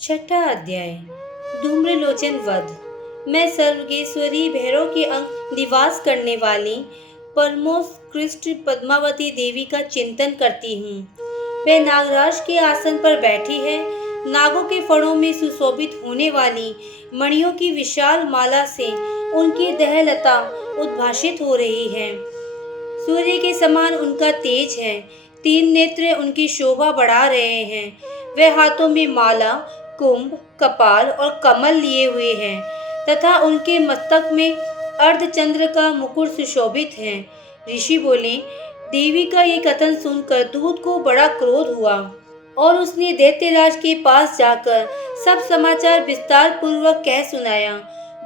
छठा अध्याय। धूम्रलोचन वध। मैं सर्वगेश्वरी भैरव के अंग निवास करने वाली परमोत्कृष्ट पद्मावती देवी का चिंतन करती हूँ। वह नागराज के आसन पर बैठी है। नागों के फणों में सुशोभित होने वाली मणियों की विशाल माला से उनकी दहलता उद्भाषित हो रही है। सूर्य के समान उनका तेज है। तीन नेत्र उनकी शोभा बढ़ा रहे हैं। वे हाथों में माला, कुंभ, कपाल और कमल लिए हुए हैं तथा उनके मस्तक में अर्धचंद्र का मुकुट सुशोभित है। ऋषि बोले, देवी का ये कथन सुनकर दूत को बड़ा क्रोध हुआ और उसने दैत्यराज के पास जाकर सब समाचार विस्तार पूर्वक कह सुनाया।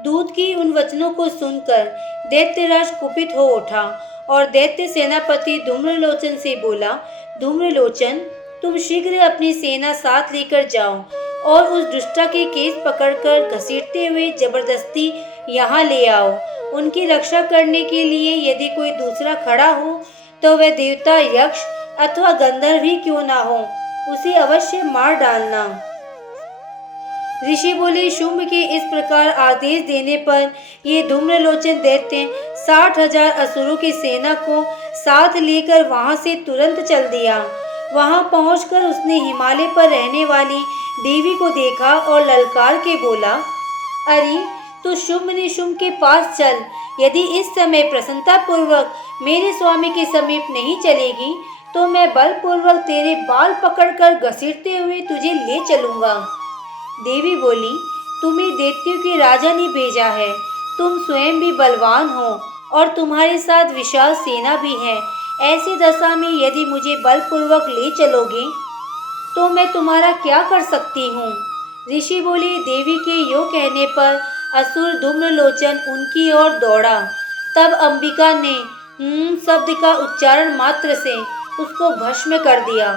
दूत की उन वचनों को सुनकर दैत्यराज कुपित हो उठा और दैत्य सेनापति धूम्रलोचन से बोला, धूम्रलोचन, तुम शीघ्र अपनी सेना साथ लेकर जाओ और उस दुष्टा के केस पकड़कर घसीटते हुए जबरदस्ती यहाँ ले आओ। उनकी रक्षा करने के लिए यदि कोई दूसरा खड़ा हो तो वह देवता, यक्ष अथवा गंधर्व ही क्यों ना हो, उसे अवश्य मार डालना। ऋषि बोले, शुंभ के इस प्रकार आदेश देने पर ये धूम्रलोचन दैत्य 60,000 असुरों की सेना को साथ लेकर वहां से तुरंत चल दिया। वहां पहुंचकर उसने हिमालय पर रहने वाली देवी को देखा और ललकार के बोला, अरे तू शुंभ निशुंभ के पास चल। यदि इस समय प्रसन्नता पूर्वक मेरे स्वामी के समीप नहीं चलेगी तो मैं बलपूर्वक तेरे बाल पकड़कर घसीटते हुए तुझे ले चलूंगा। देवी बोली, तुम्हें दैत्यों के राजा ने भेजा है। तुम स्वयं भी बलवान हो और तुम्हारे साथ विशाल सेना भी है। ऐसी दशा में यदि मुझे बलपूर्वक ले चलोगे तो मैं तुम्हारा क्या कर सकती हूँ। ऋषि बोले, देवी के यो कहने पर असुर धूम्रलोचन उनकी ओर दौड़ा। तब अंबिका ने शब्द का उच्चारण मात्र से उसको भस्म कर दिया।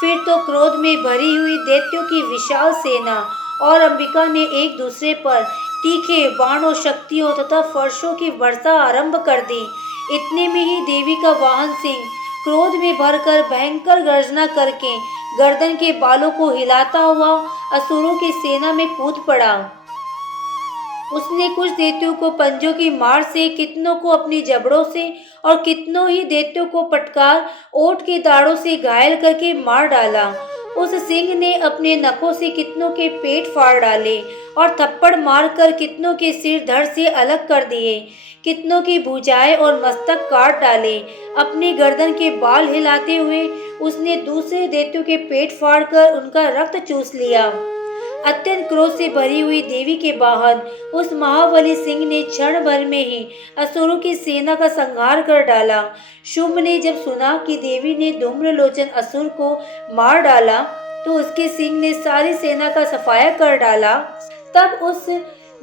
फिर तो क्रोध में भरी हुई दैत्यों की विशाल सेना और अंबिका ने एक दूसरे पर तीखे बाणों, शक्तियों तथा फर्शों की वर्षा आरंभ कर दी। इतने में ही देवी का वाहन सिंह क्रोध में भरकर भयंकर गर्जना करके गर्दन के बालों को हिलाता हुआ असुरों की सेना में कूद पड़ा। उसने कुछ दैत्यों को पंजों की मार से, कितनों को अपनी जबड़ों से और कितनों ही दैत्यों को पटकार ओठ के दाढ़ों से घायल करके मार डाला। उस सिंह ने अपने नखों से कितनों के पेट फाड़ डाले और थप्पड़ मारकर कितनों के सिर धड़ से अलग कर दिए। कितनों की भुजाएं और मस्तक काट डाले। अपनी गर्दन के बाल हिलाते हुए उसने दूसरे दैत्यों के पेट फाड़कर उनका रक्त चूस लिया। अत्यंत क्रोध से भरी हुई देवी के वाहन उस महाबली सिंह ने क्षण भर में ही असुरों की सेना का संहार कर डाला। शुंभ ने जब सुना कि देवी ने धूम्रलोचन असुर को मार डाला तो उसके सिंह ने सारी सेना का सफाया कर डाला। तब उस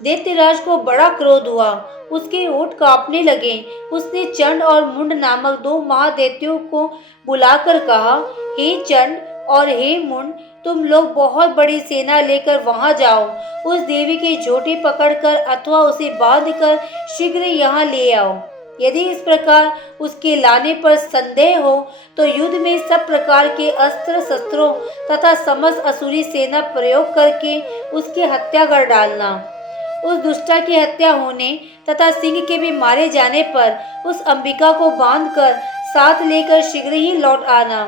दैत्यराज को बड़ा क्रोध हुआ। उसके ओठ कांपने लगे। उसने चंड और मुंड नामक दो महादैत्यों को बुलाकर कहा, हे चंड और हे मुंड, तुम लोग बहुत बड़ी सेना लेकर वहां जाओ। उस देवी के झोटे पकड़कर अथवा उसे बांधकर शीघ्र यहाँ ले आओ। यदि इस प्रकार उसके लाने पर संदेह हो तो युद्ध में सब प्रकार के अस्त्र शस्त्रों तथा समस्त असुरी सेना प्रयोग करके उसकी हत्या कर डालना। उस दुष्टा की हत्या होने तथा सिंह के भी मारे जाने पर उस अंबिका को बांधकर साथ लेकर शीघ्र ही लौट आना।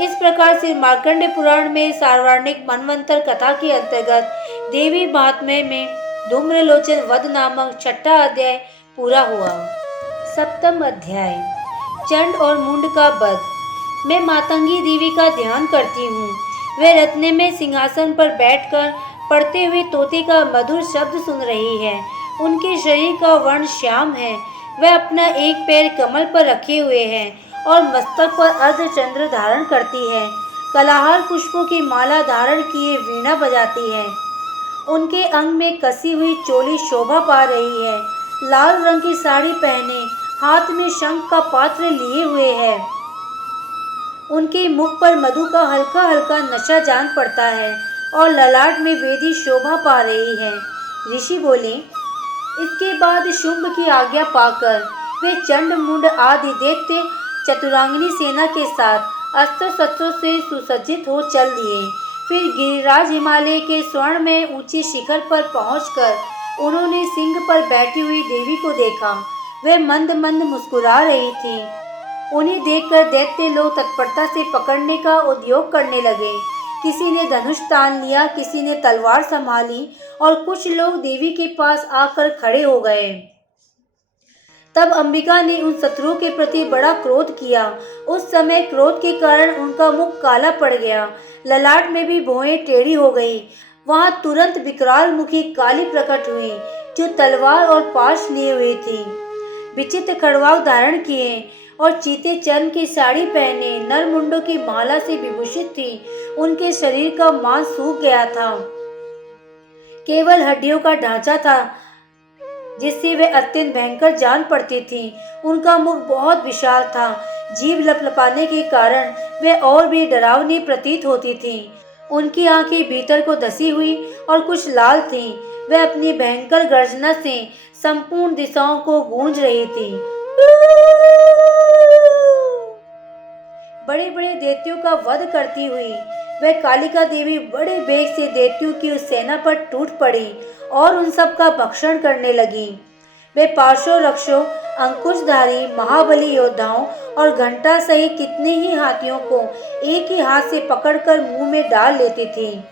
इस प्रकार से मार्कंडेय पुराण में सार्वजनिक मनवंतर कथा के अंतर्गत देवी महात्म्य में धूम्रलोचन वध नामक छठा अध्याय पूरा हुआ। सप्तम अध्याय। चंड और मुंड का वध। मैं मातंगी देवी का ध्यान करती हूँ। वह रत्ने में सिंहासन पर बैठकर पढ़ते हुए तोते का मधुर शब्द सुन रही है। उनके शरीर का वर्ण श्याम है। वह अपना एक पैर कमल पर रखे हुए है और मस्तक पर अर्धचंद्र धारण करती है। कलाहार पुष्पों की माला धारण किए वीणा बजाती है। उनके अंग में कसी हुई चोली शोभा पा रही है। लाल रंग की साड़ी पहने हाथ में शंख का पात्र लिए हुए है। उनके मुख पर मधु का हल्का हल्का नशा जान पड़ता है और ललाट में वेदी शोभा पा रही है। ऋषि बोले, इसके बाद शुंभ की आज्ञा पाकर वे चंड मुंड आदि दैत्य चतुरांगिनी सेना के साथ अस्त्र शस्त्रों से सुसज्जित हो चल दिए। फिर गिरिराज हिमालय के स्वर्ण में ऊंची शिखर पर पहुंचकर उन्होंने सिंह पर बैठी हुई देवी को देखा। वह मंद मंद मुस्कुरा रही थी। उन्हें देखकर दैत्य लोग तत्परता से पकड़ने का उद्योग करने लगे। किसी ने धनुष तान लिया, किसी ने तलवार संभाली और कुछ लोग देवी के पास आकर खड़े हो गए। तब अंबिका ने उन शत्रुओं के प्रति बड़ा क्रोध किया। उस समय क्रोध के कारण उनका मुख काला पड़ गया, ललाट में भी भौहें टेढ़ी हो गई। वहां तुरंत विकराल मुखी काली प्रकट हुई, जो तलवार और पाश लिए हुए थी, विचित्र खड़वाक धारण किए और चीते चर्म की साड़ी पहने नर मुंडों की माला से विभूषित थी। उनके शरीर का मांस सूख गया था, केवल हड्डियों का ढांचा था, जिससे वे अत्यंत भयंकर जान पड़ती थी। उनका मुख बहुत विशाल था, जीभ लपलपाने के कारण वे और भी डरावनी प्रतीत होती थी। उनकी आंखें भीतर को धसी हुई और कुछ लाल थीं। वे अपनी भयंकर गर्जना से संपूर्ण दिशाओं को गूंज रही थी। बड़े बड़े दैत्यों का वध करती हुई वह कालिका देवी बड़े वेग से दैत्यों की उस सेना पर टूट पड़ी और उन सब का भक्षण करने लगी। वे पार्श्व रक्षों, अंकुशधारी महाबली योद्धाओं और घंटा सहित कितने ही हाथियों को एक ही हाथ से पकड़कर मुंह में डाल लेती थी।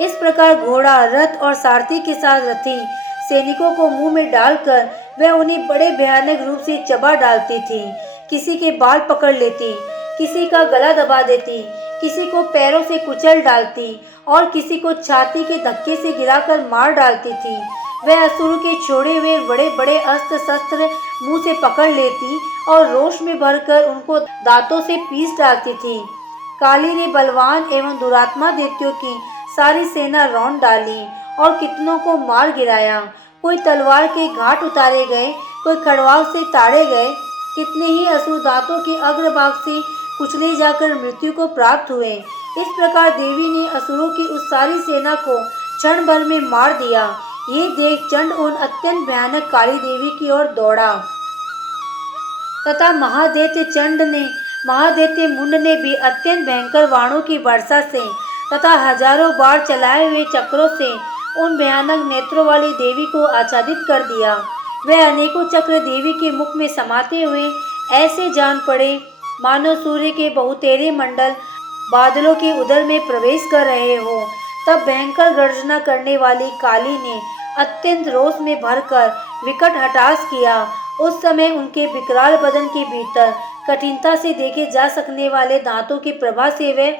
इस प्रकार घोड़ा, रथ और सारथी के साथ रथी सैनिकों को मुंह में डालकर वह उन्हें बड़े भयानक रूप से चबा डालती थी। किसी के बाल पकड़ लेती, किसी का गला दबा देती, किसी को पैरों से कुचल डालती और किसी को छाती के धक्के से गिराकर मार डालती थी। वह असुरों के छोड़े हुए बड़े बड़े अस्त्र शस्त्र मुंह से पकड़ लेती और रोष में भरकर उनको दांतों से पीस डालती थी। काली ने बलवान एवं दुरात्मा दैत्यों की सारी सेना रौंद डाली और कितनों को मार गिराया। कोई तलवार के घाट उतारे गए, कोई खड़वाक से ताड़े गए। कितने ही असुर दांतों के अग्रभाग से कुचले जाकर मृत्यु को प्राप्त हुए। इस प्रकार देवी ने असुरों की उस सारी सेना को क्षण भर में मार दिया। ये देख चंड उन अत्यंत भयानक काली देवी की ओर दौड़ा तथा महादैत्य मुंड ने भी अत्यंत भयंकर बाणों की वर्षा से तथा हजारों बार चलाए हुए चक्रों से उन भयानक नेत्रों वाली देवी को आच्छादित कर दिया। वह अनेकों चक्र देवी के मुख में समाते हुए ऐसे जान पड़े मानो सूर्य के बहुतेरे मंडल बादलों के उदर में प्रवेश कर रहे हो। तब भयंकर गर्जना करने वाली काली ने अत्यंत रोष में भरकर विकट हटास किया। उस समय उनके विकराल बदन के भीतर कठिनता से देखे जा सकने वाले दांतों की प्रभा से वे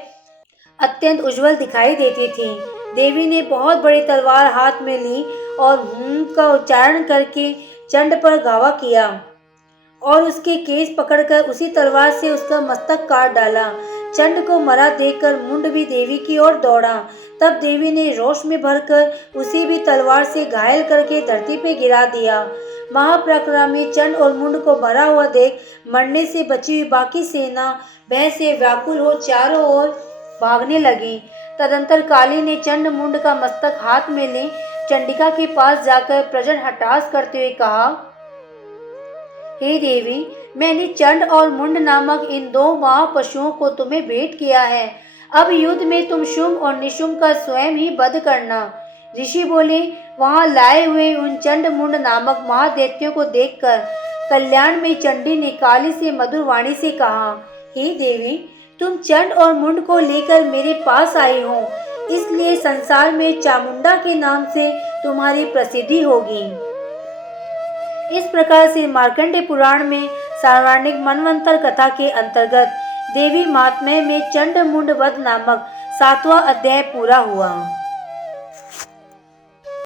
अत्यंत उज्जवल दिखाई देती थी। देवी ने बहुत बड़ी तलवार हाथ में ली और हूं का उच्चारण करके चंड पर धावा किया और उसके केस पकड़कर उसी तलवार से उसका मस्तक काट डाला। चंड को मरा देखकर मुंड भी देवी की ओर दौड़ा। तब देवी ने रोष में भरकर उसे भी तलवार से घायल करके धरती पे गिरा दिया। महापराक्रमी चंड और मुंड को मरा हुआ देख मरने से बची हुई बाकी सेना भय से व्याकुल हो चारों ओर भागने लगी। तदंतर काली ने चंड मुंड का मस्तक हाथ में ले चंडिका के पास जाकर प्रजन हटास करते हुए कहा, हे देवी, मैंने चंड और मुंड नामक इन दो महापशुओं को तुम्हें भेंट किया है। अब युद्ध में तुम शुंभ और निशुंभ का स्वयं ही वध करना। ऋषि बोले, वहां लाए हुए उन चंड मुंड नामक महादैत्यों को देखकर कल्याण में चंडी ने काली से मधुर वाणी से कहा, हे देवी, तुम चंड और मुंड को लेकर मेरे पास आई हो, इसलिए संसार में चामुंडा के नाम से तुम्हारी प्रसिद्धि होगी। इस प्रकार से मार्कंडेय पुराण में सार्वणिक मनवंतर कथा के अंतर्गत देवी महात्म्य में चंड मुंड वध नामक 7वां अध्याय पूरा हुआ।